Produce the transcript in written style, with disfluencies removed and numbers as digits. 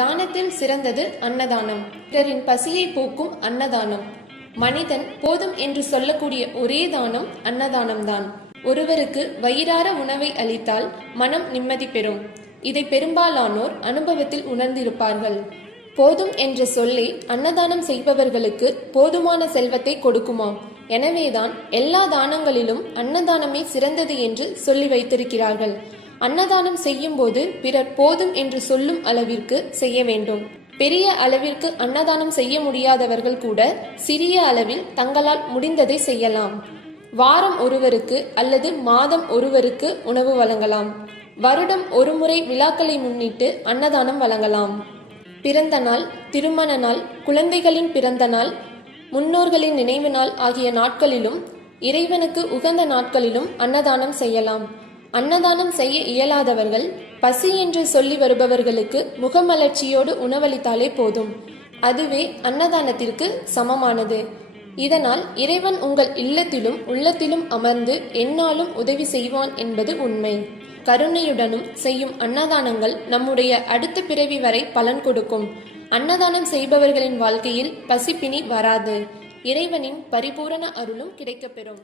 தானத்தில் சிறந்தது அன்னதானம். பிறரின் பசியை போக்கும் அன்னதானம். மனிதன் போதும் என்று சொல்லக்கூடிய ஒரே தானம் அன்னதானம்தான். ஒருவருக்கு வயிறார உணவை அளித்தால் மனம் நிம்மதி பெறும். இதை பெரும்பாலானோர் அனுபவத்தில் உணர்ந்திருப்பார்கள். போதும் என்ற சொல்லே அன்னதானம் செய்பவர்களுக்கு போதுமான செல்வத்தை கொடுக்குமாம். எனவேதான் எல்லா தானங்களிலும் அன்னதானமே சிறந்தது என்று சொல்லி வைத்திருக்கிறார்கள். அன்னதானம் செய்யும் போது பிறர் போதும் என்று சொல்லும் அளவிற்கு செய்ய வேண்டும். பெரிய அளவிற்கு அன்னதானம் செய்ய முடியாதவர்கள் கூட சிறிய அளவில் தங்களால் முடிந்ததை செய்யலாம். வாரம் ஒருவருக்கு அல்லது மாதம் ஒருவருக்கு உணவு வழங்கலாம். வருடம் ஒருமுறை விழாக்களை முன்னிட்டு அன்னதானம் வழங்கலாம். பிறந்த நாள், திருமண நாள், குழந்தைகளின் பிறந்த நாள், முன்னோர்களின் நினைவு நாள் ஆகிய நாட்களிலும் இறைவனுக்கு உகந்த நாட்களிலும் அன்னதானம் செய்யலாம். அன்னதானம் செய்ய இயலாதவர்கள் பசி என்று சொல்லி வருபவர்களுக்கு முகமலர்ச்சியோடு உணவளித்தாலே போதும். அதுவே அன்னதானத்திற்கு சமமானது. இதனால் இறைவன் உங்கள் இல்லத்திலும் உள்ளத்திலும் அமர்ந்து எந்நாளும் உதவி செய்வான் என்பது உண்மை. கருணையுடனும் செய்யும் அன்னதானங்கள் நம்முடைய அடுத்த பிறவி வரை பலன் கொடுக்கும். அன்னதானம் செய்பவர்களின் வாழ்க்கையில் பசிப்பினி வராது. இறைவனின் பரிபூரண அருளும் கிடைக்கப்பெறும்.